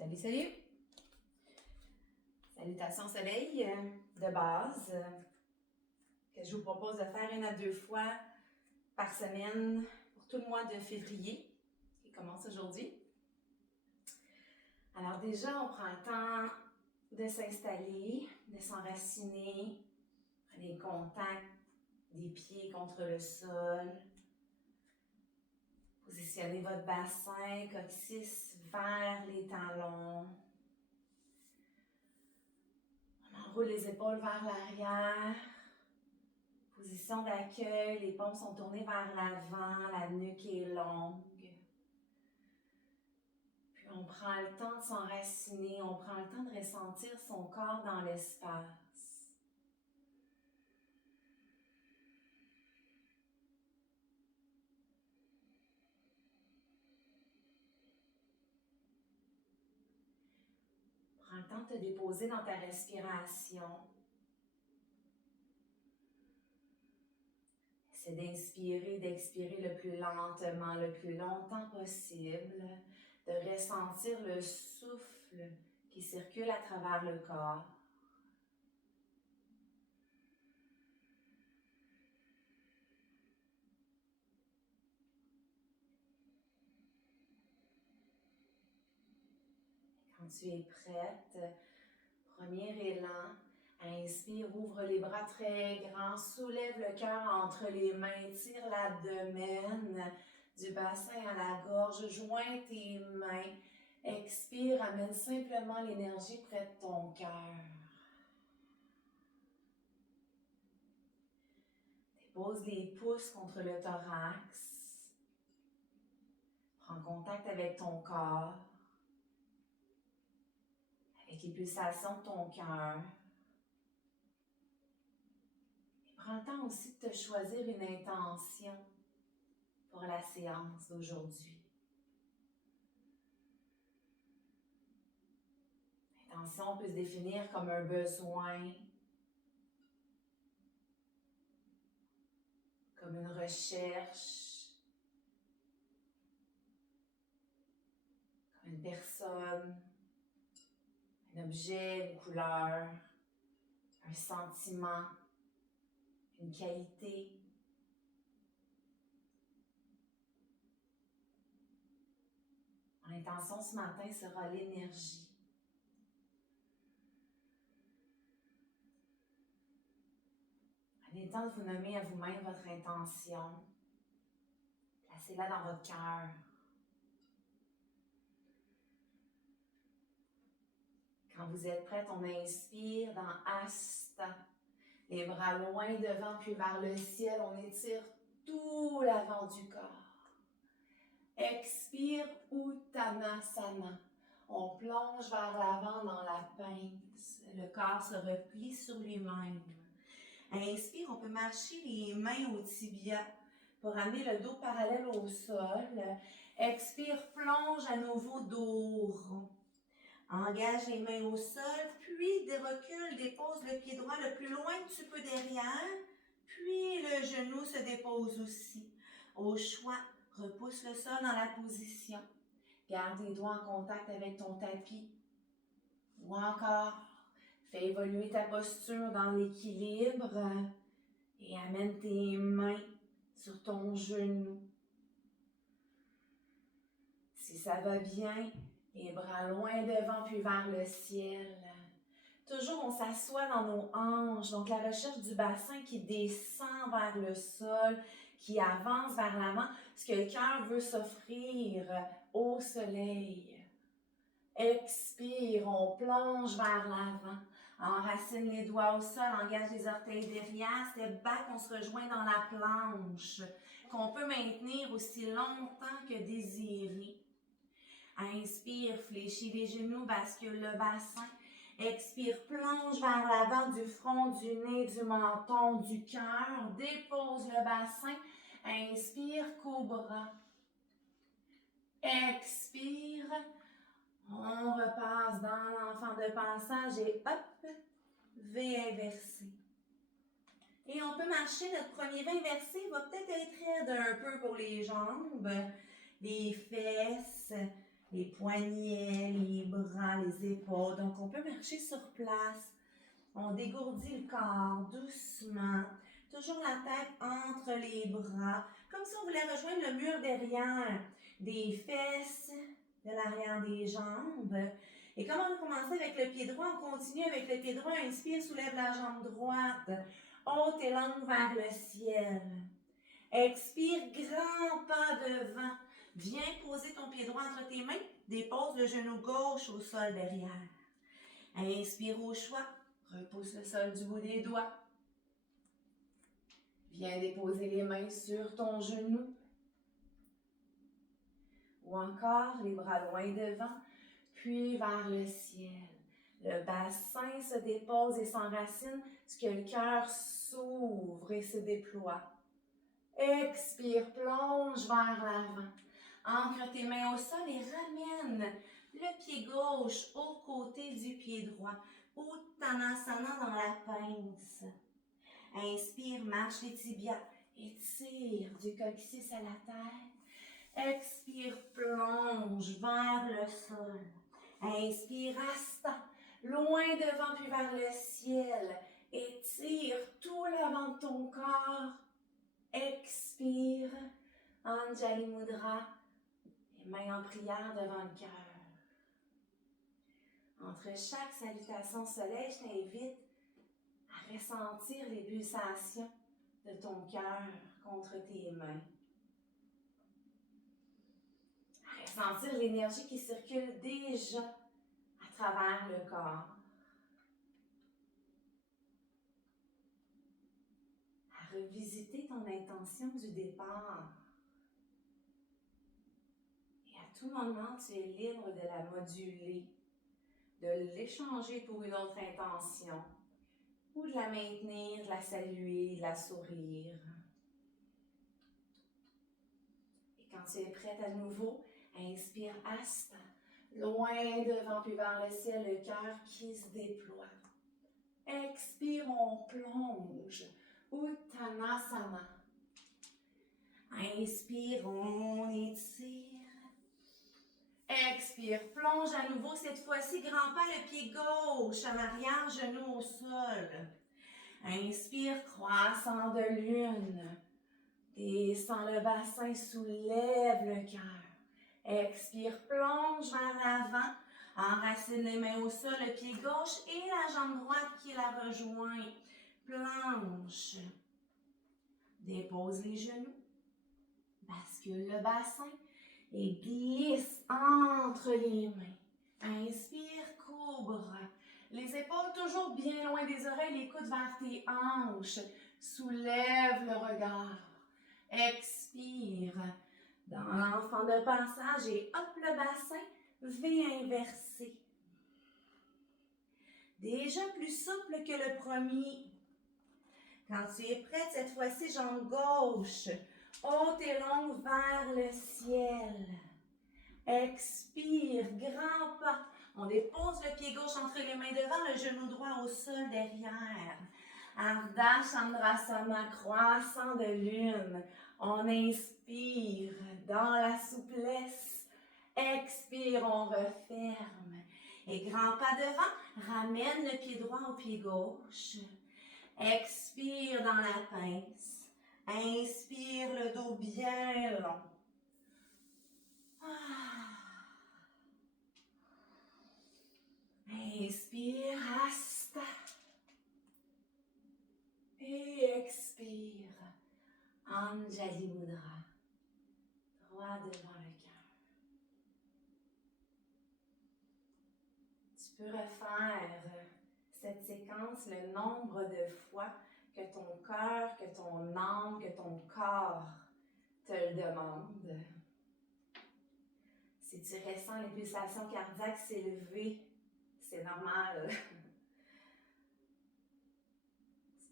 Salut, salut! Salutations soleil de base que je vous propose de faire 1 à 2 fois par semaine pour tout le mois de février qui commence aujourd'hui. Alors déjà, on prend le temps de s'installer, de s'enraciner, prenez contact des pieds contre le sol. Positionnez votre bassin, coccyx vers les talons. On enroule les épaules vers l'arrière. Position d'accueil, les paumes sont tournées vers l'avant, la nuque est longue. Puis on prend le temps de s'enraciner, on prend le temps de ressentir son corps dans l'espace. Prends le temps de te déposer dans ta respiration. Essaie d'inspirer, d'expirer le plus lentement, le plus longtemps possible, de ressentir le souffle qui circule à travers le corps. Quand tu es prête, premier élan, inspire, ouvre les bras très grands, soulève le cœur entre les mains, tire l'abdomen du bassin à la gorge, joins tes mains, expire, amène simplement l'énergie près de ton cœur. Dépose les pouces contre le thorax, prends contact avec ton corps, avec les pulsations de ton cœur. Prends le temps aussi de te choisir une intention pour la séance d'aujourd'hui. L'intention peut se définir comme un besoin, comme une recherche, comme une personne, un objet, une couleur, un sentiment, une qualité. Mon intention ce matin sera l'énergie. Prenez le temps de vous nommer à vous-même votre intention. Placez-la dans votre cœur. Quand vous êtes prête, on inspire dans Hasta. Les bras loin devant puis vers le ciel. On étire tout l'avant du corps. Expire Uttanasana. On plonge vers l'avant dans la pince. Le corps se replie sur lui-même. Inspire, on peut marcher les mains au tibia pour amener le dos parallèle au sol. Expire, plonge à nouveau dos rond. Engage les mains au sol, puis recule, dépose le pied droit le plus loin que tu peux derrière, puis le genou se dépose aussi. Au choix, repousse le sol dans la position. Garde les doigts en contact avec ton tapis. Ou encore, fais évoluer ta posture dans l'équilibre et amène tes mains sur ton genou. Si ça va bien, les bras loin devant puis vers le ciel. Toujours, on s'assoit dans nos hanches. Donc, la recherche du bassin qui descend vers le sol, qui avance vers l'avant. Ce que le cœur veut s'offrir au soleil. Expire, on plonge vers l'avant. Enracine les doigts au sol, engage les orteils derrière. Step back, on se rejoint dans la planche. Qu'on peut maintenir aussi longtemps que désiré. Inspire, fléchis les genoux, bascule le bassin. Expire, plonge vers l'avant du front, du nez, du menton, du cœur. Dépose le bassin. Inspire, cobra. Expire. On repasse dans l'enfant de passage et hop, V inversé. Et on peut marcher, notre premier V inversé va peut-être être raide un peu pour les jambes, les fesses, les poignets, les bras, les épaules. Donc, on peut marcher sur place. On dégourdit le corps doucement. Toujours la tête entre les bras. Comme si on voulait rejoindre le mur derrière des fesses, de l'arrière des jambes. Et comme on a commencé avec le pied droit, on continue avec le pied droit. Inspire, soulève la jambe droite. Ôte tes langues vers le ciel. Expire, grand pas devant. Viens poser ton pied droit entre tes mains. Dépose le genou gauche au sol derrière. Inspire au choix. Repousse le sol du bout des doigts. Viens déposer les mains sur ton genou. Ou encore les bras loin devant, puis vers le ciel. Le bassin se dépose et s'enracine, ce que le cœur s'ouvre et se déploie. Expire, plonge vers l'avant. Ancre tes mains au sol et ramène le pied gauche au côté du pied droit. Uttanasana dans la pince. Inspire, marche les tibias. Étire du coccyx à la terre. Expire, plonge vers le sol. Inspire, asta. Loin devant puis vers le ciel. Étire tout l'avant de ton corps. Expire, Anjali Mudra, les mains en prière devant le cœur. Entre chaque salutation soleil, je t'invite à ressentir les pulsations de ton cœur contre tes mains. À ressentir l'énergie qui circule déjà à travers le corps. À revisiter ton intention du départ. Et à tout moment, tu es libre de la moduler, de l'échanger pour une autre intention, ou de la maintenir, de la saluer, de la sourire. Et quand tu es prête à nouveau, inspire Asta, loin devant puis vers le ciel, le cœur qui se déploie. Expire, on plonge, Uttanasana. Inspire, on étire. Expire, plonge à nouveau, cette fois-ci, grand pas, le pied gauche en arrière, genou au sol. Inspire, croissant de lune. Descends le bassin, soulève le cœur. Expire, plonge vers l'avant. Enracine les mains au sol, le pied gauche et la jambe droite qui la rejoint. Planche. Dépose les genoux. Bascule le bassin et glisse entre les mains. Inspire, cobra. Les épaules toujours bien loin des oreilles, les coudes vers tes hanches. Soulève le regard. Expire. Dans l'enfant de passage et hop le bassin, V inversé. Déjà plus souple que le premier. Quand tu es prête, cette fois-ci, jambe gauche. Haute et longue vers le ciel. Expire, grand pas. On dépose le pied gauche entre les mains devant, le genou droit au sol derrière. Ardha Chandrasana, croissant de lune. On inspire dans la souplesse. Expire, on referme. Et grand pas devant, ramène le pied droit au pied gauche. Expire dans la pince. Inspire, le dos bien long. Inspire, Asta. Et expire, Anjali Mudra. Droit devant le cœur. Tu peux refaire cette séquence le nombre de fois que ton cœur, que ton âme, que ton corps te le demande. Si tu ressens les pulsations cardiaques s'élever, c'est normal.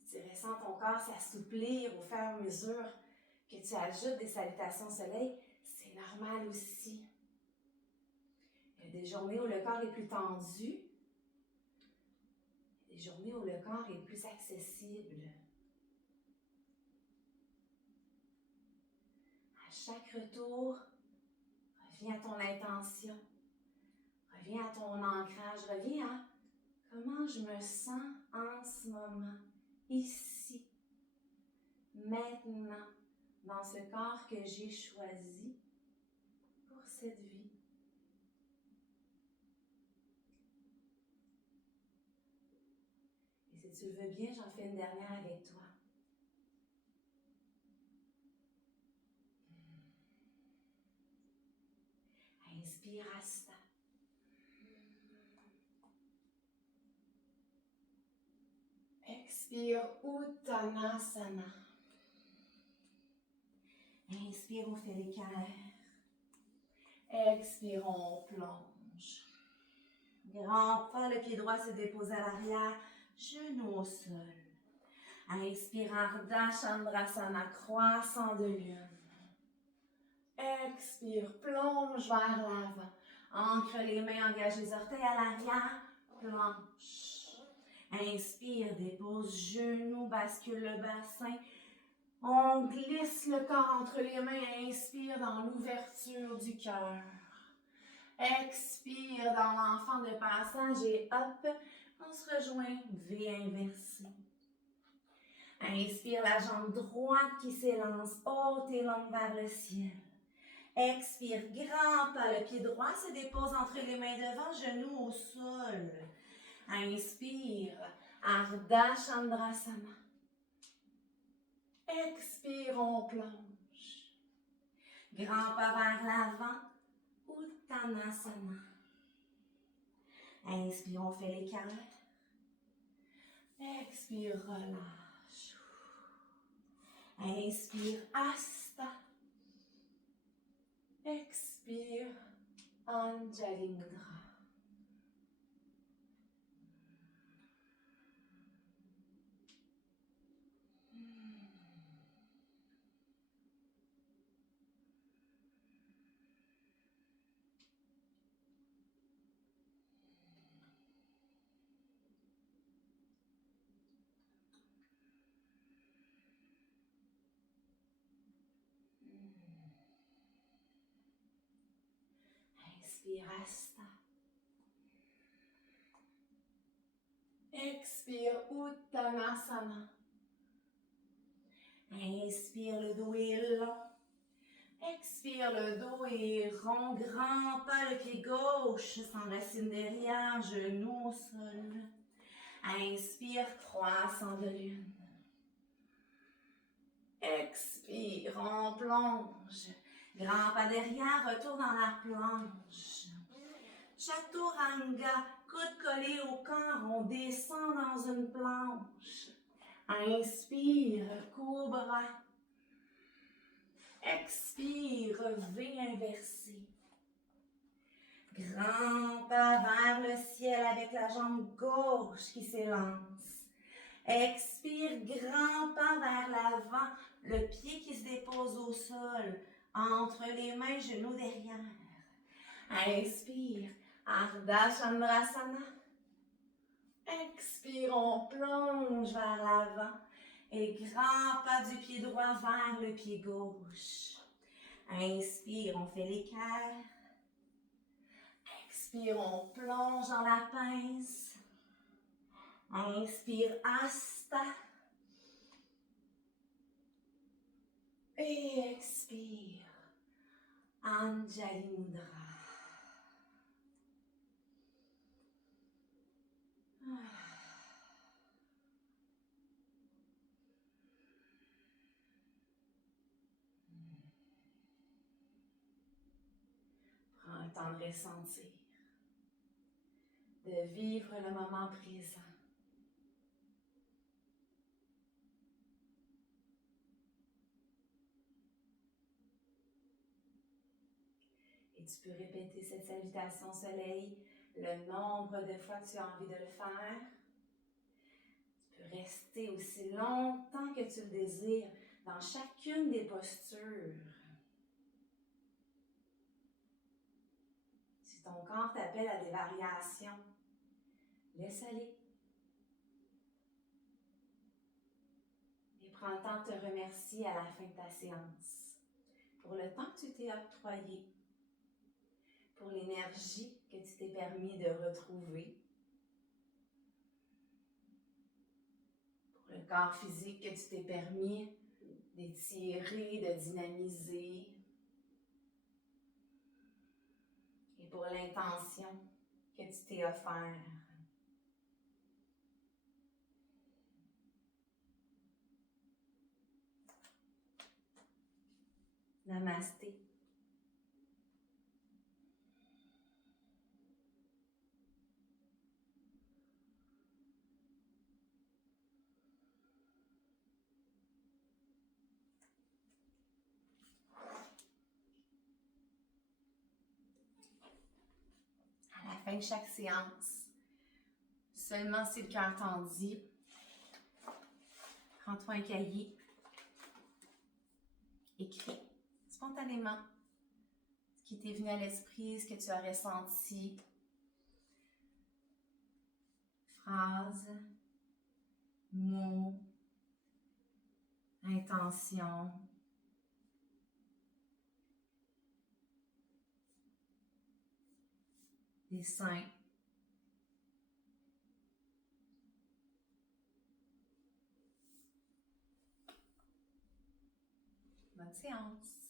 Si tu ressens ton corps s'assouplir au fur et à mesure que tu ajoutes des salutations soleil, c'est normal aussi. Il y a des journées où le corps est plus tendu, des journées où le corps est plus accessible. À chaque retour, Reviens à ton intention. Reviens à ton ancrage. Reviens à comment je me sens en ce moment, ici, maintenant, dans ce corps que j'ai choisi pour cette vie. Et si tu le veux bien, j'en fais une dernière avec toi. Inspire Asta. Expire Uttanasana. Inspire, on fait l'équerre. Expire, on plonge. Grand pas, le pied droit se dépose à l'arrière, genou au sol. Inspire, Ardha Chandrasana, croissant de lune. Expire, plonge vers l'avant. Ancre les mains, engage les orteils à l'arrière, planche. Inspire, dépose genou, bascule le bassin. On glisse le corps entre les mains, inspire dans l'ouverture du cœur. Expire dans l'enfant de passage et hop, on se rejoint, V inversé. Inspire la jambe droite qui s'élance haute et longue vers le ciel. Expire, grand pas, le pied droit se dépose entre les mains devant, genoux au sol. Inspire, Ardha Chandrasana. Expire, on plonge. Grand pas vers l'avant, Uttanasana. Inspire, on fait l'équerre. Expire, relâche. Inspire, Asta. Expire, Anjali Mudra. Inspire, Asta. Expire, Uttanasana. Inspire, le dos est long. Expire, le dos est rond. Grand pas, le pied gauche s'enracine derrière, genou au sol. Inspire, croissant de lune. Expire, on plonge. Grand pas derrière, retour dans la planche. Chaturanga, coude collé au corps, on descend dans une planche. Inspire, cobra. Expire, V inversé. Grand pas vers le ciel avec la jambe gauche qui s'élance. Expire, grand pas vers l'avant, le pied qui se dépose au sol, entre les mains, genoux derrière. Inspire, Ardha Chandrasana. Expire, on plonge vers l'avant et grand pas du pied droit vers le pied gauche. Inspire, on fait l'équerre. Expire, on plonge dans la pince. Inspire, Asta. Et expire, Anjali Mudra. Prends le temps de ressentir, de vivre le moment présent. Et tu peux répéter cette salutation soleil le nombre de fois que tu as envie de le faire. Tu peux rester aussi longtemps que tu le désires dans chacune des postures. Si ton corps t'appelle à des variations, laisse aller. Et prends le temps de te remercier à la fin de ta séance pour le temps que tu t'es octroyé. pour l'énergie que tu t'es permis de retrouver. Pour le corps physique que tu t'es permis d'étirer, de dynamiser. Et pour l'intention que tu t'es offert. Namasté. À la fin de chaque séance, seulement si le cœur t'en dit, prends-toi un cahier, écris spontanément ce qui t'est venu à l'esprit, ce que tu as ressenti. Phrases, mots, intentions. Dessin. Bonne séance.